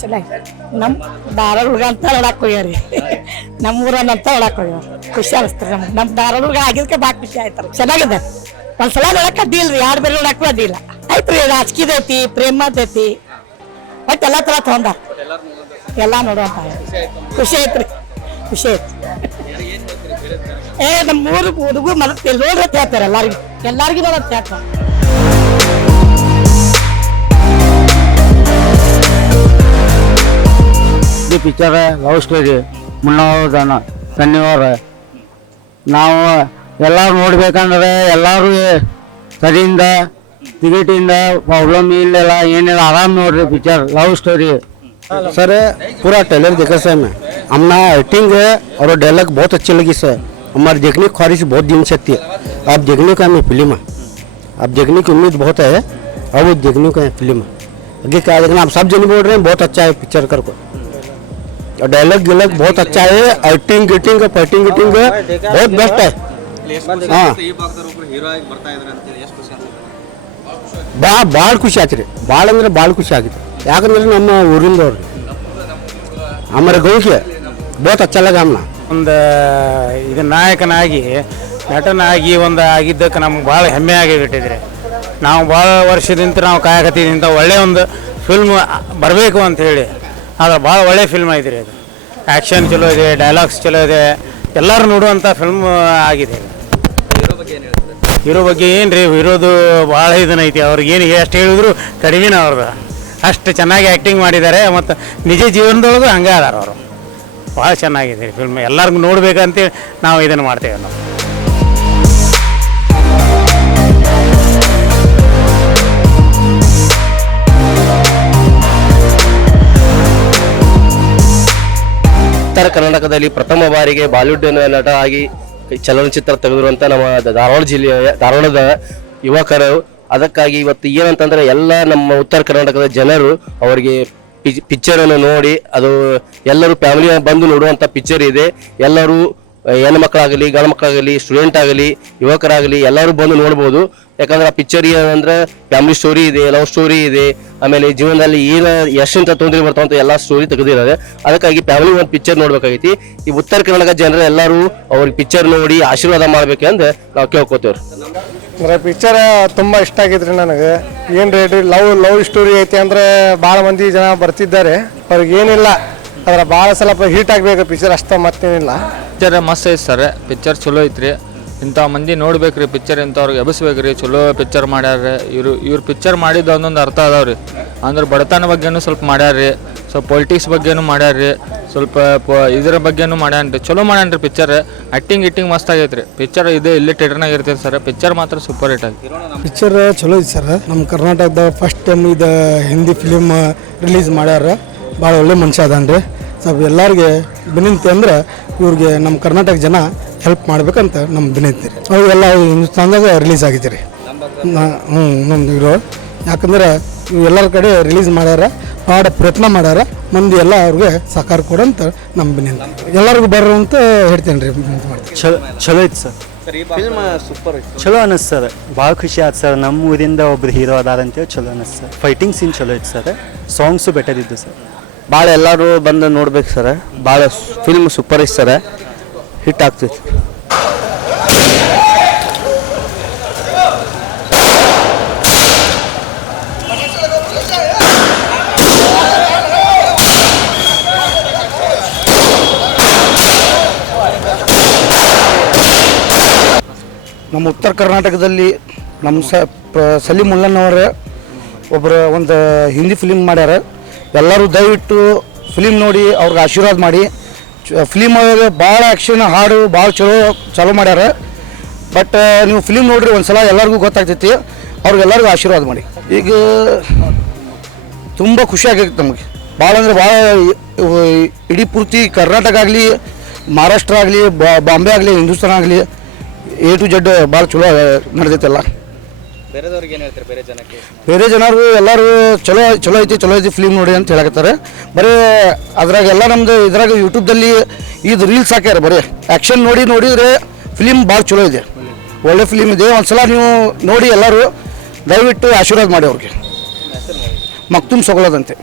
ಚೆನ್ನಾಗಿ ನಮ್ಮ ಧಾರವಾಡ ಹುಡುಗ ಅಂತ ಹೊಡಕ್ ಹೋಗ್ಯಾರಿ ನಮ್ಮೂರನ್ನಂತ ಹೊಡಕ್ ಹೋಗ್ಯಾರ ಖುಷಿ ಅನಿಸ್ತಾರೆ ನಮ್ಮ ಧಾರವಾಡ ಹುಡುಗ ಆಗಿದ್ಕೆ ಭಾಳ ಖುಷಿ ಆಯ್ತಾರೆ ಚೆನ್ನಾಗಿದೆ ಒಂದ್ಸಲ ನೋಡಕ್ ಅಡ್ಡಿಲ್ರಿ ಎರಡು ಬೇರೆ ನೋಡಕ್ಕೂ ಅಡ್ಡಿಲ್ಲ ಆಯ್ತು ರೀ ರಾಜಕೀಯ ಐತಿ ಪ್ರೇಮದ ಐತಿ ಬಟ್ ಎಲ್ಲ ಥರ ತೊಗೊಂಡಾರ ಎಲ್ಲ ನೋಡುವಂತ ಖುಷಿ ಐತ್ರಿ ಖುಷಿ ಐತಿ ನಮ್ಮ ಮೂರು ಹುಡುಗರು ಮನಸ್ಸು ನೋಡ್ರಿ ಅಂತ ಹೇಳ್ತಾರೆ ಎಲ್ಲರಿಗೂ ನೋಡಂತ ಹೇಳ್ತಾರೆ ಪಿಕ್ಚರ್ ಲವ್ ಸ್ಟೋರಿ ಮುನ್ನೋದನ ಶನಿವಾರ ನಾವು ಎಲ್ಲರೂ ನೋಡ್ಬೇಕಂದ್ರೆ ಎಲ್ಲರೂ ಸರಿಯಿಂದ ಟಿಕೆಟಿಂದ प्रॉब्लम इल्ला ಏನಿಲ್ಲ आराम ನೋಡ್ರಿ पिक्चर लव स्टोरी। सर पूरा ट्रेलर देखा सर मैं हमने एक्टिंग और डायलॉग बहुत अच्छी लगी सर हमारे देखने की ख्वाहिश बहुत दिन से थी आप देखने का हमें फिल्म आप देखने की उम्मीद बहुत है अब वो देखने का फिल्म आगे क्या देखना आप सब जन बोल रहे हैं बहुत अच्छा है पिक्चर कर को और डायलॉग गिलॉग बहुत अच्छा है एक्टिंग गिटिंग फाइटिंग गिटिंग बहुत बेस्ट है हाँ ಭಾಳ ಖುಷಿ ಆಯ್ತು ರೀ ಭಾಳ ಅಂದ್ರೆ ಭಾಳ ಖುಷಿ ಆಗಿದೆ ಯಾಕಂದ್ರೆ ನಮ್ಮ ಊರಿಂದವ್ರು ಹಮಾರೆ ಗೌಗೆ ಬಹುತ್ ಅಚ್ಚ ಲಗ ಹಮ್ನ ಒಂದು ಇದು ನಾಯಕನಾಗಿ ನಟನಾಗಿ ಒಂದು ಆಗಿದ್ದಕ್ಕೆ ನಮ್ಗೆ ಭಾಳ ಹೆಮ್ಮೆ ಆಗಿಬಿಟ್ಟಿದ್ರಿ ನಾವು ಭಾಳ ವರ್ಷದಿಂದ ನಾವು ಕಾಯಕತ್ತಿದ್ದಿಂದ ಒಳ್ಳೆಯ ಒಂದು ಫಿಲ್ಮ್ ಬರಬೇಕು ಅಂತ ಹೇಳಿ ಆದ್ರೆ ಭಾಳ ಒಳ್ಳೆಯ ಫಿಲ್ಮ್ ಐತ್ರಿ ಅದು ಆ್ಯಕ್ಷನ್ ಚಲೋ ಇದೆ ಡೈಲಾಗ್ಸ್ ಚಲೋ ಇದೆ ಎಲ್ಲರೂ ನೋಡುವಂಥ ಫಿಲ್ಮ್ ಆಗಿದೆ ಹೀರೋ ಬಗ್ಗೆ ಏನು ರೀ ಹೀರೋದು ಭಾಳ ಇದನ್ನೈತಿ ಅವ್ರಿಗೆ ಏನು ಎಷ್ಟು ಹೇಳಿದ್ರು ಕಡಿಮೆನ ಅವ್ರದ್ದು ಅಷ್ಟು ಚೆನ್ನಾಗಿ ಆ್ಯಕ್ಟಿಂಗ್ ಮಾಡಿದ್ದಾರೆ ಮತ್ತು ನಿಜ ಜೀವನದೊಳಗೂ ಹಂಗೆ ಅದಾರ ಅವರು ಭಾಳ ಚೆನ್ನಾಗಿದೆ ರೀ ಫಿಲ್ಮ್ ಎಲ್ಲರಿಗೂ ನೋಡ್ಬೇಕಂತೇಳಿ ನಾವು ಇದನ್ನು ಮಾಡ್ತೇವೆ ನಾವು ಉತ್ತರ ಕರ್ನಾಟಕದಲ್ಲಿ ಪ್ರಥಮ ಬಾರಿಗೆ ಬಾಲಿವುಡ್ ನಟ ಆಗಿ ಚಲನಚಿತ್ರ ತೆಗೆದಿರುವಂಥ ನಮ್ಮ ಧಾರವಾಡದ ಯುವಕರು ಅದಕ್ಕಾಗಿ ಇವತ್ತು ಏನಂತಂದರೆ ಎಲ್ಲ ನಮ್ಮ ಉತ್ತರ ಕರ್ನಾಟಕದ ಜನರು ಅವರಿಗೆ ಪಿಕ್ಚರನ್ನು ನೋಡಿ ಅದು ಎಲ್ಲರೂ ಫ್ಯಾಮಿಲಿ ಬಂದು ನೋಡುವಂಥ ಪಿಕ್ಚರ್ ಇದೆ ಎಲ್ಲರೂ ಹೆಣ್ಣು ಮಕ್ಕಳಾಗಲಿ ಗಂಡು ಮಕ್ಕಳಾಗಲಿ ಸ್ಟೂಡೆಂಟ್ ಆಗಲಿ ಯುವಕರಾಗಲಿ ಎಲ್ಲರೂ ಬಂದು ನೋಡ್ಬೋದು ಯಾಕಂದ್ರೆ ಆ ಪಿಕ್ಚರ್ ಏನಂದ್ರೆ ಫ್ಯಾಮಿಲಿ ಸ್ಟೋರಿ ಇದೆ ಲವ್ ಸ್ಟೋರಿ ಇದೆ ಆಮೇಲೆ ಜೀವನದಲ್ಲಿ ಏನು ಎಷ್ಟಂತ ತೊಂದರೆ ಬರ್ತಾವಂತ ಎಲ್ಲ ಸ್ಟೋರಿ ತೆಗೆದಿದ್ದಾರೆ ಅದಕ್ಕಾಗಿ ಫ್ಯಾಮಿಲಿ ಒಂದು ಪಿಕ್ಚರ್ ನೋಡ್ಬೇಕಾಗೈತಿ ಈ ಉತ್ತರ ಕರ್ನಾಟಕ ಜನರು ಎಲ್ಲರೂ ಅವ್ರಿಗೆ ಪಿಕ್ಚರ್ ನೋಡಿ ಆಶೀರ್ವಾದ ಮಾಡ್ಬೇಕಂದ್ರೆ ನಾವು ಕೇಳ್ಕೊತೇವ್ರಿ ಅಂದ್ರೆ ಪಿಕ್ಚರ್ ತುಂಬ ಇಷ್ಟ ಆಗಿದ್ರಿ ನನಗೆ ಏನು ರೇಟ್ ಲವ್ ಸ್ಟೋರಿ ಐತಿ ಅಂದರೆ ಭಾಳ ಮಂದಿ ಜನ ಬರ್ತಿದ್ದಾರೆ ಅವ್ರಿಗೆ ಏನಿಲ್ಲ ಅದ್ರ ಭಾಳ ಸ್ವಲ್ಪ ಹೀಟ್ ಆಗಬೇಕು ಪಿಕ್ಚರ್ ಅಷ್ಟ ಮತ್ತೇನಿಲ್ಲ ಪಿಕ್ಚರ್ ಮಸ್ತ್ ಐತೆ ಸರ್ ಪಿಕ್ಚರ್ ಚಲೋ ಐತ್ರಿ ಇಂಥ ಮಂದಿ ನೋಡ್ಬೇಕ್ರಿ ಪಿಕ್ಚರ್ ಇಂಥವ್ರಿಗೆ ಎಬ್ಸ್ಬೇಕ್ರಿ ಚಲೋ ಪಿಕ್ಚರ್ ಮಾಡ್ಯಾರ ಇವ್ರು ಪಿಕ್ಚರ್ ಮಾಡಿದ್ದು ಒಂದೊಂದು ಅರ್ಥ ಅದಾವ್ರಿ ಅಂದ್ರೆ ಬಡತನ ಬಗ್ಗೆನೂ ಸ್ವಲ್ಪ ಮಾಡ್ಯಾರ್ರಿ ಸ್ವಲ್ಪ ಪೊಲಿಟಿಕ್ಸ್ ಬಗ್ಗೆನೂ ಮಾಡ್ಯಾರ್ರಿ ಸ್ವಲ್ಪ ಇದ್ರ ಬಗ್ಗೆನೂ ಮಾಡ್ಯಾನ್ರಿ ಚಲೋ ಮಾಡ್ಯಾನ್ರಿ ಪಿಕ್ಚರ್ ಆ್ಯಕ್ಟಿಂಗ್ ಮಸ್ತ್ ಆಗೈತ್ರಿ ಪಿಕ್ಚರ್ ಇದೆ ಇಲ್ಲೇ ಥಿಯೇಟರ್ನಾಗ ಇರ್ತೈತೆ ಸರ್ ಪಿಕ್ಚರ್ ಮಾತ್ರ ಸೂಪರ್ ಹಿಟ್ ಆಗಿ ಪಿಕ್ಚರ್ ಚಲೋ ಐತಿ ಸರ್ ನಮ್ಮ ಕರ್ನಾಟಕದ ಫಸ್ಟ್ ಟೈಮ್ ಇದು ಹಿಂದಿ ಫಿಲಿಮ್ ರಿಲೀಸ್ ಮಾಡ್ಯಾರ ಭಾಳ ಒಳ್ಳೆ ಮನುಷ್ಯ ಅದಾನ್ರಿ ಸ್ವಲ್ಪ ಎಲ್ಲರಿಗೆ ವಿನಂತಿ ಅಂದ್ರೆ ಇವ್ರಿಗೆ ನಮ್ಮ ಕರ್ನಾಟಕ ಜನ ಹೆಲ್ಪ್ ಮಾಡ್ಬೇಕಂತ ನಮ್ಮ ವಿನಂತಿ ರೀ ಅವೆಲ್ಲ ಹಿಂದೂಸ್ತಾನದಾಗ ರಿಲೀಸ್ ಆಗಿತ್ತು ರೀ ನಮ್ದು ಇರೋ ಯಾಕಂದ್ರೆ ಎಲ್ಲರ ಕಡೆ ರಿಲೀಸ್ ಮಾಡ್ಯಾರ ಭಾಳ ಪ್ರಯತ್ನ ಮಾಡ್ಯಾರ ಮಂದಿ ಎಲ್ಲ ಅವ್ರಿಗೆ ಸಹಕಾರ ಕೊಡಂತ ನಮ್ಮ ವಿನಂತಿ ಎಲ್ಲರಿಗೂ ಬರ್ರಿ ಅಂತ ಹೇಳ್ತೇನೆ ರೀ ಚಲೋ ಐತೆ ಸರ್ ಫಿಲ್ಮ್ ಸೂಪರ್ ಚಲೋ ಅನ್ನಿಸ್ತು ಸರ್ ಭಾಳ ಖುಷಿ ಆಯ್ತು ಸರ್ ನಮ್ಮ ಊರಿಂದ ಒಬ್ರು ಹೀರೋ ಅದಾರ ಅಂತೇಳಿ ಚಲೋ ಅನ್ನಿಸ್ತು ಸರ್ ಫೈಟಿಂಗ್ ಸೀನ್ ಚಲೋ ಐತೆ ಸರ್ ಸಾಂಗ್ಸು ಬೆಟರ್ ಇದ್ದು ಸರ್ ಭಾಳ ಎಲ್ಲರೂ ಬಂದು ನೋಡ್ಬೇಕು ಸರ್ ಭಾಳ ಫಿಲ್ಮ್ ಸೂಪರ್ ಐತೆ ಸರ್ ಹಿಟ್ ಆಗ್ತೈತಿ ನಮ್ಮ ಉತ್ತರ ಕರ್ನಾಟಕದಲ್ಲಿ ನಮ್ಮ ಸಲೀಂ ಮುಲ್ಲನ್ನವರ ಒಬ್ಬರು ಒಂದು ಹಿಂದಿ ಫಿಲಿಮ್ ಮಾಡ್ಯಾರ ಎಲ್ಲರೂ ದಯವಿಟ್ಟು ಫಿಲಿಮ್ ನೋಡಿ ಅವ್ರಿಗೆ ಆಶೀರ್ವಾದ ಮಾಡಿ ಫಿಲಿಮ್ ಒಳಗೆ ಭಾಳ ಆ್ಯಕ್ಷನ್ ಹಾಡು ಭಾಳ ಚಲೋ ಮಾಡ್ಯಾರ ಬಟ್ ನೀವು ಫಿಲಿಮ್ ನೋಡ್ರಿ ಒಂದು ಸಲ ಎಲ್ಲರಿಗೂ ಗೊತ್ತಾಗ್ತೈತಿ ಅವ್ರಿಗೆಲ್ಲರಿಗೂ ಆಶೀರ್ವಾದ ಮಾಡಿ ಈಗ ತುಂಬ ಖುಷಿ ಆಗೈತೆ ನಮಗೆ ಭಾಳ ಅಂದರೆ ಭಾಳ ಇಡೀ ಪೂರ್ತಿ ಕರ್ನಾಟಕ ಆಗಲಿ ಮಹಾರಾಷ್ಟ್ರ ಆಗಲಿ ಬಾಂಬೆ ಆಗಲಿ ಹಿಂದೂಸ್ತಾನ ಆಗಲಿ A to Z ಭಾಳ ಚಲೋ ನಡೆದೈತೆಲ್ಲ ಬೇರೆ ಜನರು ಎಲ್ಲರೂ ಚಲೋ ಐತಿ ಫಿಲ್ಮ್ ನೋಡಿ ಅಂತ ಹೇಳಕತ್ತಾರೆ ಬರೀ ಅದ್ರಾಗ ಎಲ್ಲ ನಮ್ದು ಇದ್ರಾಗ ಯೂಟ್ಯೂಬ್ದಲ್ಲಿ ಇದು ರೀಲ್ಸ್ ಹಾಕ್ಯಾರ ಬರೀ ಆ್ಯಕ್ಷನ್ ನೋಡಿದ್ರೆ ಫಿಲಿಮ್ ಭಾಳ ಚಲೋ ಇದೆ ಒಳ್ಳೆ ಫಿಲಿಮ್ ಇದೆ ಒಂದ್ಸಲ ನೀವು ನೋಡಿ ಎಲ್ಲರೂ ದಯವಿಟ್ಟು ಆಶೀರ್ವಾದ ಮಾಡಿ ಅವ್ರಿಗೆ ಮಕ್ತುಮ್ ಸೊಗಲದಂತೆ